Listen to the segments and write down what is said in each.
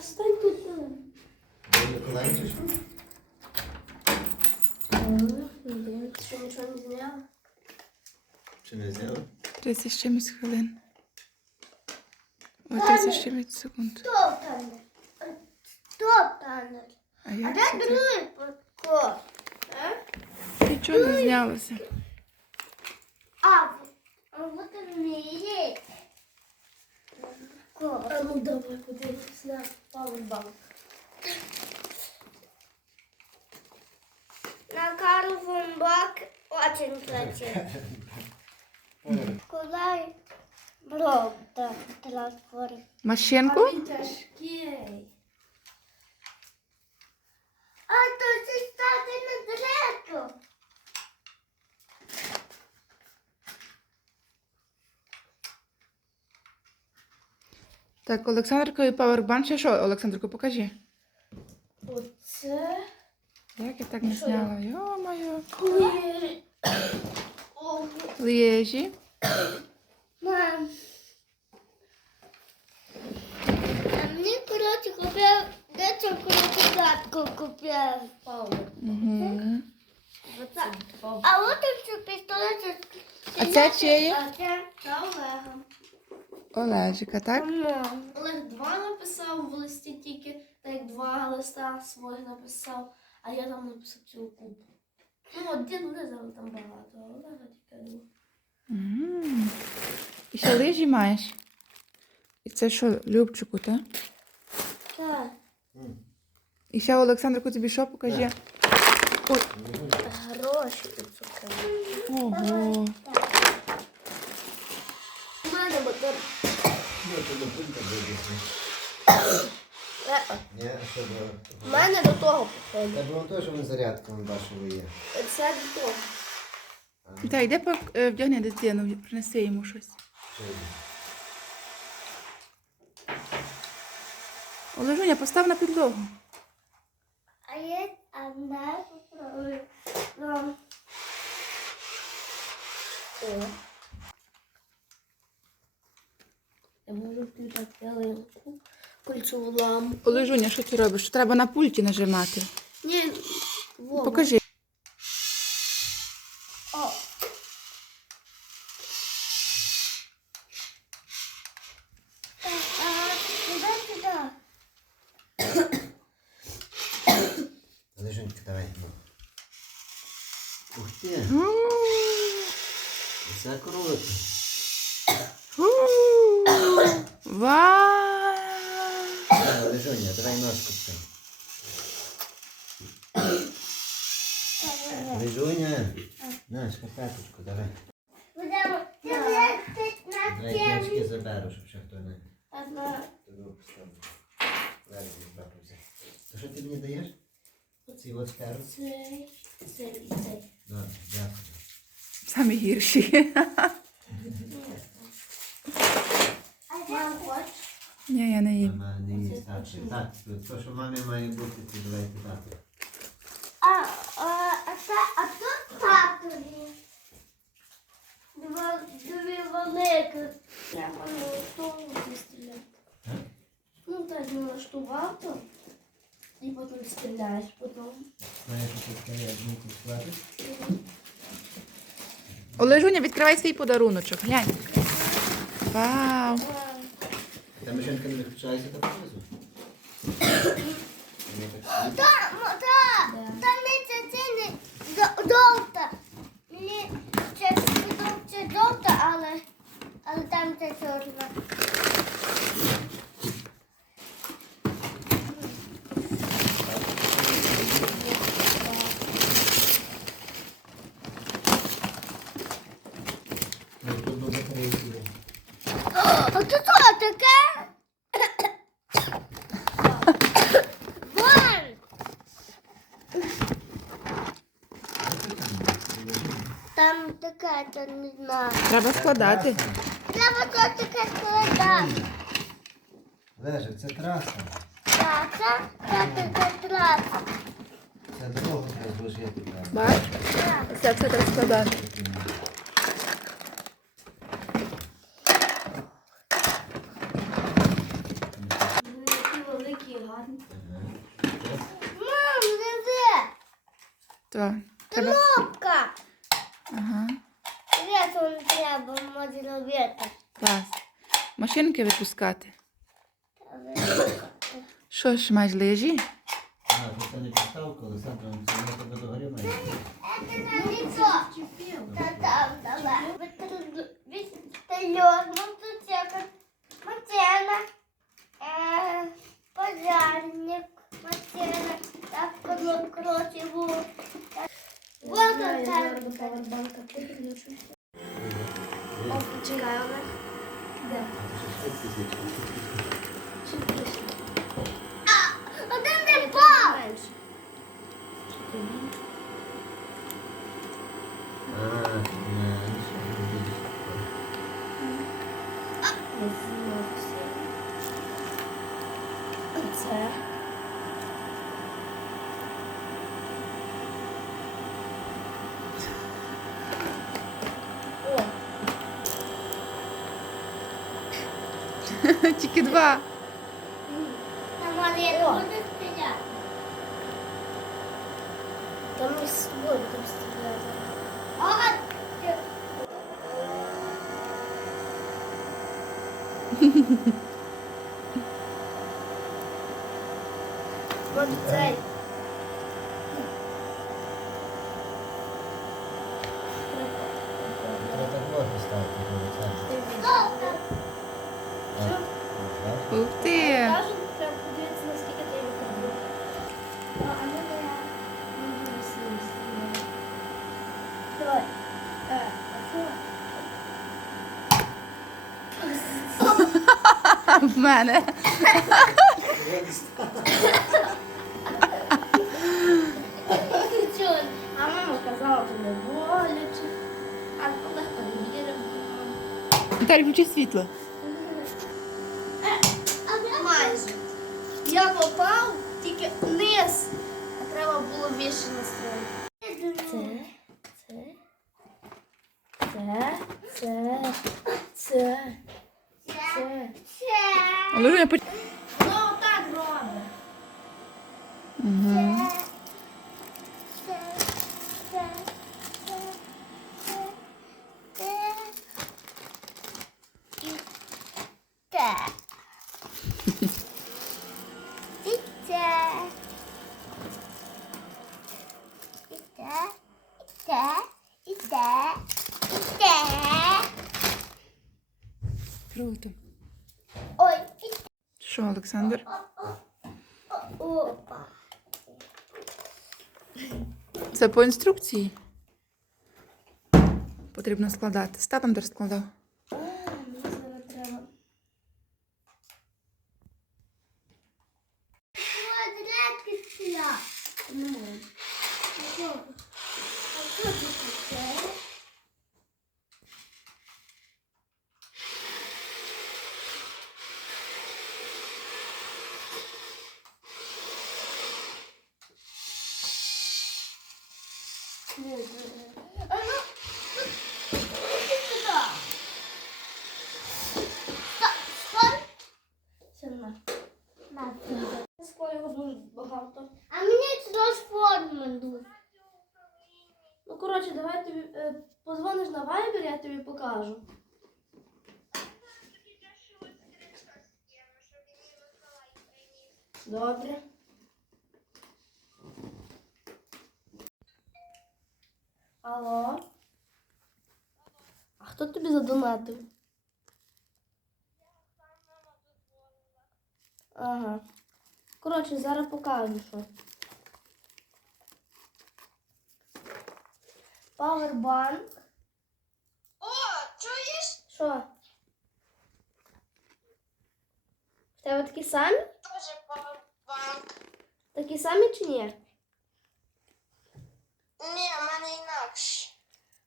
Та стань тут. Миколай чи що? Що нічого не зняла? Чи не зняли? 30 з чимось хвилин. О, 30 з чимось секунд. Хто там? Хто там? А А як де це? так? другий? Нічого не знялося. А, а вот он и есть. Кот. А ну давай подивимось на пауербанк. На Карловом бак очень красиво. Куда брод транспорт. Машинку? А він тяжкий. А то це стати на дреку. Так, Олександрко і павербанк. Ще що, Олександрко, покажи. Оце. Як я так не зняла? Йо-моє. Лєжі. Мам. А мені, коротше, купив, де цю коротше купив. Угу. А от цю пістолет. А це чиє? А це Олега. Олежика, так? мам. Олег два написав в листі тільки, так як два листа своїх написав, а я там написав цілу купу. Ну, один лист, але там багато, а Олега тільки два. М. І ще лижі маєш? І це що, Любчику, так? Так. І ще Олександрку тобі що покажи? Гроші і цукерки. Ого. У мене буде. Що. У мене до того походить. Та було теж зарядка на башову є. Це до того. Так, йде е, вдягни дитину, принеси йому щось. Олежуня, постав на підлогу. А є одна попробую. О. Я можу включати ялинку, кольцеву лампу. Олежуня, що ти робиш? Треба на пульті нажимати. Ні, Вова. Покажи. О. Так, а сюди, сюди. Але Жонька, давай. ну. Ух ти, М. це круто. У. Вау! Але Жоня, давай ножку там. Лежуня, на шкарпеточку, давай. Будемо дивитись на Давай тему. книжки заберу, щоб ще хто не Одна. туди поставив. Зараз зберу взяти. То що ти мені даєш? Оці от сперу? Цей, цей і цей. Добре, дякую. Самі гірші. Мам, хочеш? Ні, я не їм. Мама не їсть так. Так, то, що мамі має бути, то давайте так. А, а, а це, а тут татові. Два, дві великих. Треба налаштовувати стріляти. А? Ну, так налаштувати. І потім стріляєш потім. Знаєш, що таке я зміти склади? Олежуня, відкривай свій подаруночок. Глянь. Вау! Та машинка не виключається та позу. Там, та, там це це не жо- жовта. Мені це це жовта, але, але там це чорна. А це що таке? Там не знаю. Треба складати. Треба то таке складати. Леже, це траса. Так, це, це траса. Це дорогу треба зложити. Бач? Все це треба складати. Вони такі великі гарно. Ага. Ось. Мам, диви. Так. Треба. Кнопка. Ага. Де не треба робити? Клас. Машинки випускати. Що ж, маєш лижі? А, це не підставка, Олександра, ну, це вона тебе догорі має. Це на лицо. Та там, давай. Вертольот, мотоцикл, машина, е, пожарник, машина, так, коротше, коротше, вот. Вот Я он знаю, там. зараз до павербанка підключуся. О, чекай, Олег. Де? Чи пише? Один не впав. Менше. Чи тобі? А, ні, що ти будеш? Не знаю все. Це. О, Тільки два. Там Олег буде стріляти. там і з собою там стріляти. А, От цей. Треба так можна ставити, Олександр. добре. Що? Так. Ух ти. Кажу, треба подивитися, наскільки ти виходив. А ну я. Ну, дуже сильно стріляє. Давай. Е, а що? В мене. А мама казала, що не боляче. А Олег перевірив. Віталій, включи світло. Майже. Я попав, тільки низ. А треба було більше настроїти. Це, це, це, це, це, це. Але я поч... Ну, так робить. Угу. Круто. Олександр? опа. Це по інструкції. Потрібно складати. З татом ти розкладав. А, мені зараз треба. Квадратки сюда. Не можу. А що тут таке? Ні, ні. А ну, иди сюда. Стой, стой. Сильно. На, Скоро його дуже багато. А мені трансформи йдуть. Ну, коротше, давай тобі е, позвониш на Viber, я тобі покажу. Добре. Алло. А хто тобі задонатив? Ага. Коротше, зараз покажу, що. Павербанк. О, чуєш? Що? В тебе такі самі? Тоже павербанк. Такі самі чи ні? Ні, в мене інакше.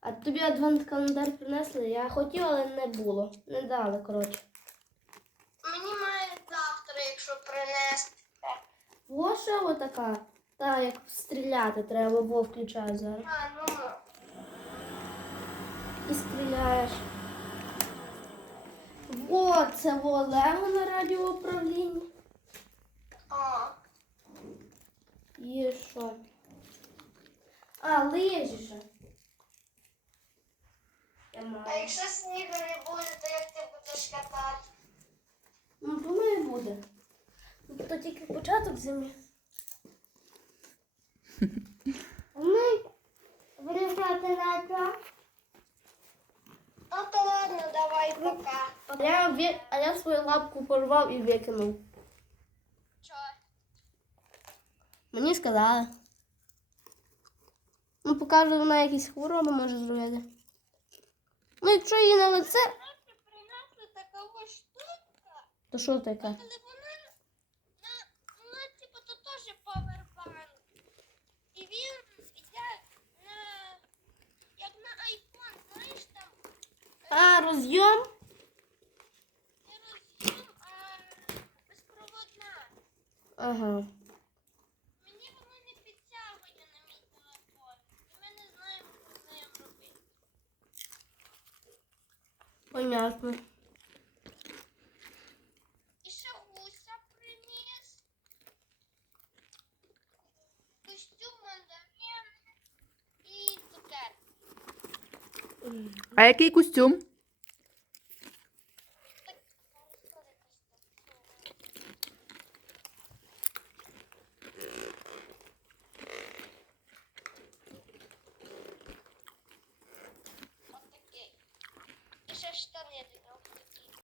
А тобі адвент календар принесли? Я хотів, але не було. Не дали, коротше. Мені має завтра, якщо принести. О, що отака? Та як стріляти треба, бо включаю зараз. А, ну. І стріляєш. О, це во Лего на радіоуправлінні. О. Що? А, лижі ще. А якщо снігу не буде, то як ти будеш катати? Ну, думаю, буде. Ну, То тільки початок зими. Ми вирішати на що? Ну то ладно, давай пока. А я, ві- а я свою лапку порвав і викинув. Чо? Мені сказали. Ну, покаже, вона якісь хвороби може зробити. Ну, якщо її на лице, принесли такого штука, то що таке вона на вона типу то теж повербанк. І він як на як на айфон, знаєш там А, разъем? не разъем, а безпроводна. Ага. Мені воно не підтягує на мій телефон. І ми не знаємо, що з ним робити. Понятно. І ще гуся приніс. Костюм мандарин і цукерки. А який костюм?